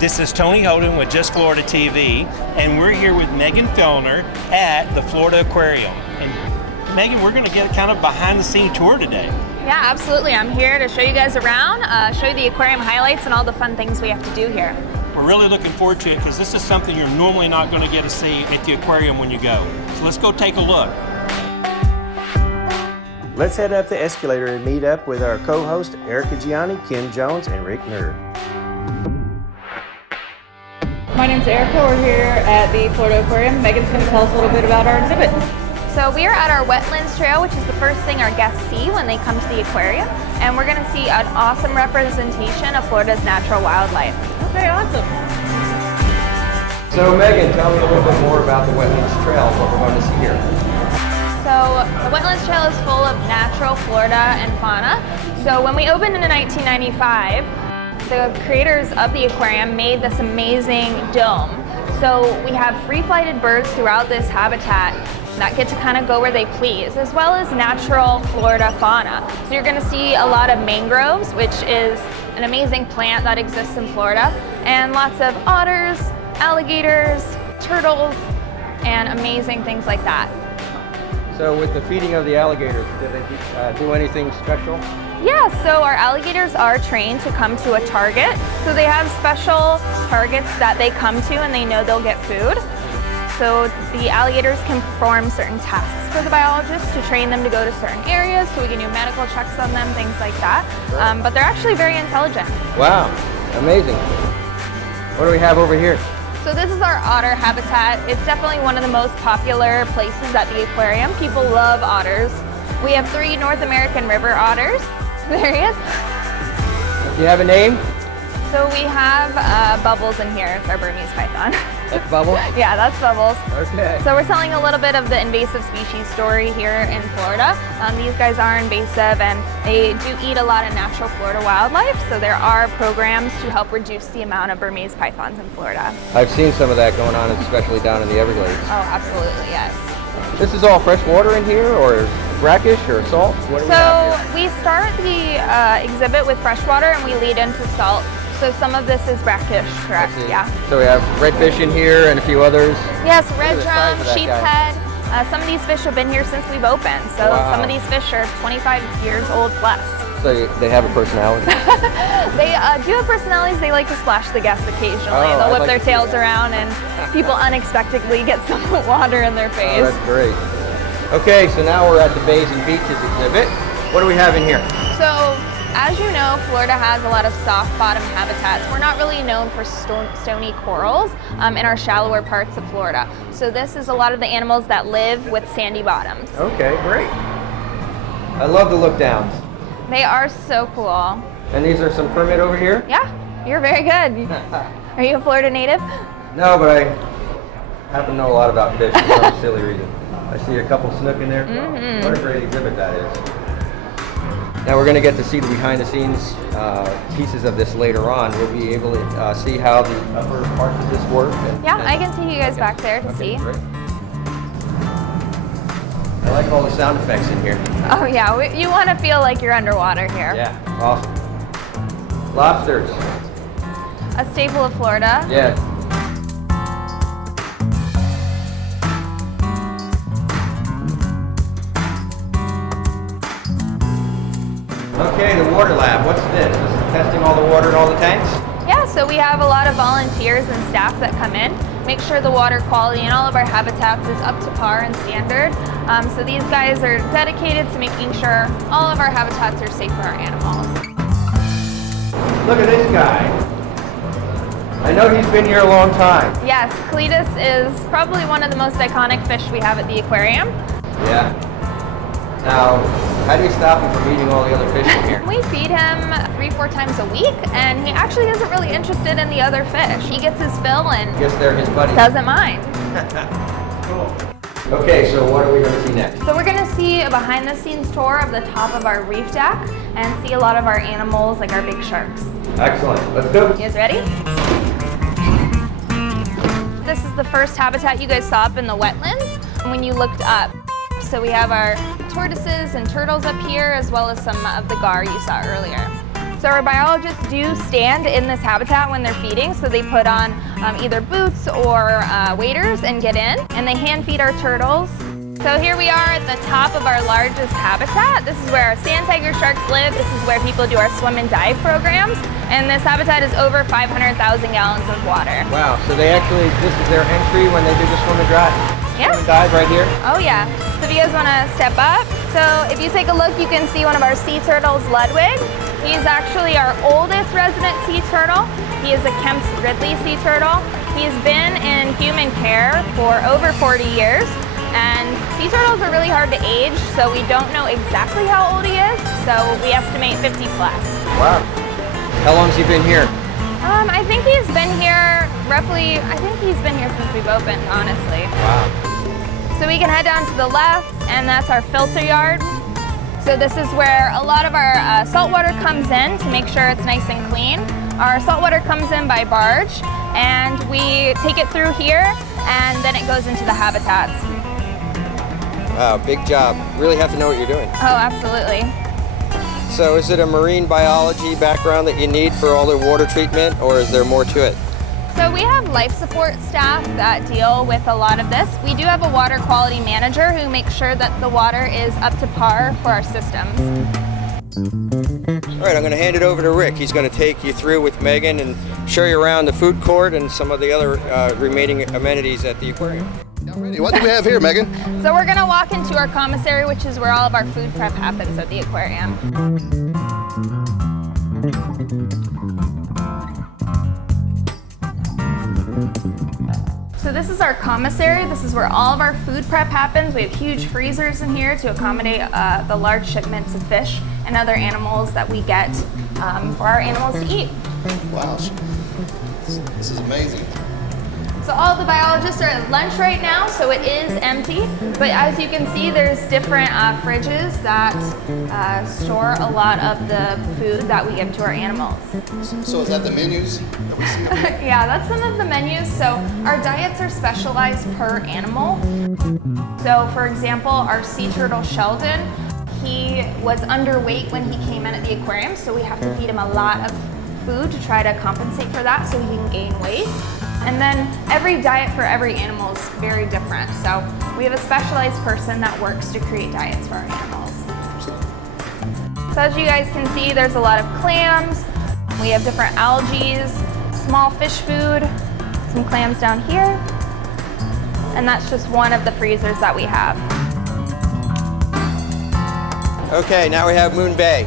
This is Tony Holden with Just Florida TV, and we're here with Megan Fellner at the Florida Aquarium. And Megan, we're going to get kind of behind-the-scene tour today. Yeah, absolutely. I'm here to show you guys around, show you the aquarium highlights and all the fun things we have to do here. We're really looking forward to it because this is something you're normally not going to get to see at the aquarium when you go. So let's go take a look. Let's head up the escalator and meet up with our co-hosts Erica Gianni, Ken Jones, and Rick Nerd. My name's Erica. We're here at the Florida Aquarium. Megan's going to tell us a little bit about our exhibit. So we are at our wetlands trail, which is the first thing our guests see when they come to the aquarium. And we're going to see an awesome representation of Florida's natural wildlife. Okay, awesome. So Megan, tell me a little bit more about the wetlands trail, what we're going to see here. So the wetlands trail is full of natural Florida and fauna. So when we opened in 1995, the creators of the aquarium made this amazing dome. So we have free-flighted birds throughout this habitat that get to kind of go where they please, as well as natural Florida fauna. So you're going to see a lot of mangroves, which is an amazing plant that exists in Florida, and lots of otters, alligators, turtles, and amazing things like that. So with the feeding of the alligators, did they do anything special? Yeah, so our alligators are trained to come to a target. So they have special targets that they come to and they know they'll get food. So the alligators can perform certain tasks for the biologists to train them to go to certain areas so we can do medical checks on them, things like that. But they're actually very intelligent. Wow, amazing. What do we have over here? So this is our otter habitat. It's definitely one of the most popular places at the aquarium. People love otters. We have 3 North American river otters. There he is. Do you have a name? So we have Bubbles in here. It's our Burmese python. That's Bubbles? Yeah, that's Bubbles. Okay. So we're telling a little bit of the invasive species story here in Florida. These guys are invasive and they do eat a lot of natural Florida wildlife. So there are programs to help reduce the amount of Burmese pythons in Florida. I've seen some of that going on, especially down in the Everglades. Oh, absolutely, yes. This is all fresh water in here, or brackish, or salt? What do we have here? We start the exhibit with freshwater and we lead into salt. So some of this is brackish, correct? Yeah. So we have redfish in here and a few others. Yes, red drum, size of that sheep's head. Some of these fish have been here since we've opened. So some of these fish are 25 years old plus. So they have a personality? They do have personalities. They like to splash the guests occasionally. They'll whip their tails around and people unexpectedly get some water in their face. Oh, that's great. Okay, so now we're at the Bays and Beaches exhibit. What do we have in here? So, as you know, Florida has a lot of soft bottom habitats. We're not really known for stony corals in our shallower parts of Florida. So this is a lot of the animals that live with sandy bottoms. Okay, great. I love the look downs. They are so cool. And these are some permit over here? Yeah, you're very good. Are you a Florida native? No, but I happen to know a lot about fish for some silly reason. I see a couple snook in there. Mm-hmm. What a great exhibit that is. Now we're going to get to see the behind-the-scenes pieces of this later on. We'll be able to see how the upper parts of this work. Yeah, I can take you guys back there to see. Great. I like all the sound effects in here. Oh yeah, you want to feel like you're underwater here. Yeah, awesome. Lobsters. A staple of Florida. Yeah. Okay, the water lab. What's this? This is testing all the water in all the tanks? Yeah, so we have a lot of volunteers and staff that come in, make sure the water quality in all of our habitats is up to par and standard. So these guys are dedicated to making sure all of our habitats are safe for our animals. Look at this guy. I know he's been here a long time. Yes, Cletus is probably one of the most iconic fish we have at the aquarium. Yeah. Now, how do you stop him from eating all the other fish in here? We feed him 3-4 times a week, and he actually isn't really interested in the other fish. He gets his fill and Guess they're his buddies. doesn't mind. Cool. Okay, so what are we going to see next? So we're going to see a behind-the-scenes tour of the top of our reef deck and see a lot of our animals, like our big sharks. Excellent. Let's go. You guys ready? This is the first habitat you guys saw up in the wetlands when you looked up. So we have our tortoises and turtles up here, as well as some of the gar you saw earlier. So our biologists do stand in this habitat when they're feeding, so they put on either boots or waders and get in, and they hand feed our turtles. So here we are at the top of our largest habitat. This is where our sand tiger sharks live. This is where people do our swim and dive programs. And this habitat is over 500,000 gallons of water. Wow, so they actually, this is their entry when they do the swim and dive? Yeah. Swim and dive right here? Oh yeah. So if you guys want to step up. So if you take a look, you can see one of our sea turtles, Ludwig. He's actually our oldest resident sea turtle. He is a Kemp's Ridley sea turtle. He's been in human care for over 40 years. And sea turtles are really hard to age, so we don't know exactly how old he is, so we estimate 50 plus. Wow. How long's he been here? I think he's been here roughly, since we've opened, honestly. Wow. So we can head down to the left, and that's our filter yard. So this is where a lot of our salt water comes in to make sure it's nice and clean. Our salt water comes in by barge, and we take it through here, and then it goes into the habitats. Wow, big job. Really have to know what you're doing. Oh, absolutely. So is it a marine biology background that you need for all the water treatment, or is there more to it? So we have life support staff that deal with a lot of this. We do have a water quality manager who makes sure that the water is up to par for our systems. All right, I'm going to hand it over to Rick. He's going to take you through with Megan and show you around the food court and some of the other remaining amenities at the aquarium. What do we have here, Megan? So we're gonna walk into our commissary, which is where all of our food prep happens at the aquarium. So this is our commissary. This is where all of our food prep happens. We have huge freezers in here to accommodate the large shipments of fish and other animals that we get for our animals to eat. Wow, this is amazing. So all the biologists are at lunch right now, so it is empty. But as you can see, there's different fridges that store a lot of the food that we give to our animals. So is that the menus that we see? Yeah, that's some of the menus. So our diets are specialized per animal. So for example, our sea turtle Sheldon, he was underweight when he came in at the aquarium, so we have to feed him a lot of food to try to compensate for that so he can gain weight. And then every diet for every animal is very different. So we have a specialized person that works to create diets for our animals. So as you guys can see, there's a lot of clams. We have different algae, small fish food, some clams down here. And that's just one of the freezers that we have. Okay, now we have Moon Bay.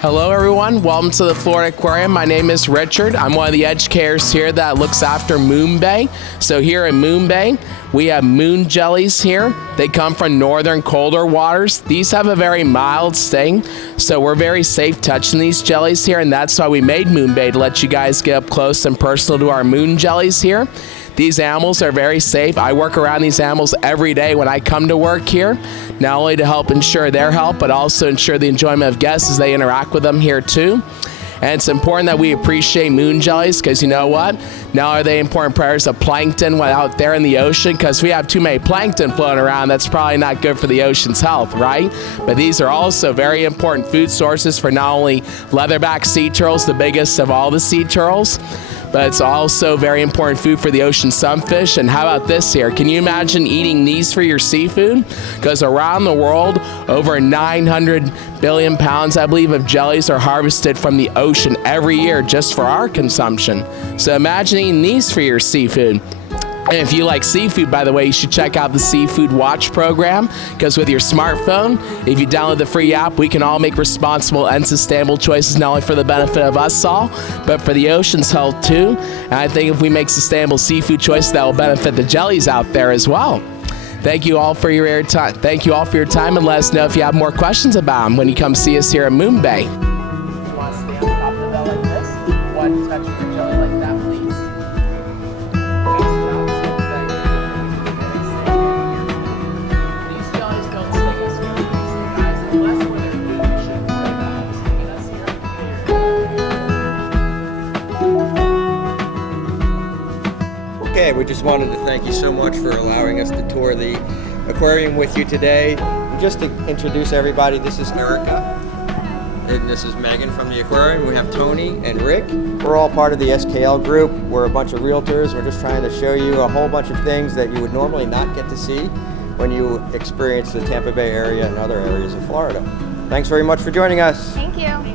Hello everyone, welcome to the Florida Aquarium. My name is Richard. I'm one of the educators here that looks after Moon Bay. So here in Moon Bay, we have moon jellies here. They come from northern colder waters. These have a very mild sting, so we're very safe touching these jellies here, and that's why we made Moon Bay, to let you guys get up close and personal to our moon jellies here. These animals are very safe. I work around these animals every day when I come to work here, not only to help ensure their health, but also ensure the enjoyment of guests as they interact with them here too. And it's important that we appreciate moon jellies, because you know what? Not only are they important predators of plankton when out there in the ocean, because we have too many plankton floating around, that's probably not good for the ocean's health, right? But these are also very important food sources for not only leatherback sea turtles, the biggest of all the sea turtles, but it's also very important food for the ocean sunfish. And how about this here? Can you imagine eating these for your seafood? Because around the world, over 900 billion pounds, I believe, of jellies are harvested from the ocean every year just for our consumption. So imagine eating these for your seafood. And if you like seafood, by the way, you should check out the Seafood Watch program, because with your smartphone, if you download the free app, we can all make responsible and sustainable choices, not only for the benefit of us all, but for the ocean's health too. And I think if we make sustainable seafood choices, that will benefit the jellies out there as well. Thank you all for your airtime. Thank you all for your time, and let us know if you have more questions about them when you come see us here at Moon Bay. You want to stand on top of the bell like this? One touch of your jelly like that, please. Okay, we just wanted to thank you so much for allowing us to tour the aquarium with you today. Just to introduce everybody, this is Erica. And this is Megan from the aquarium. We have Tony and Rick. We're all part of the SKL group. We're a bunch of realtors. We're just trying to show you a whole bunch of things that you would normally not get to see when you experience the Tampa Bay area and other areas of Florida. Thanks very much for joining us. Thank you.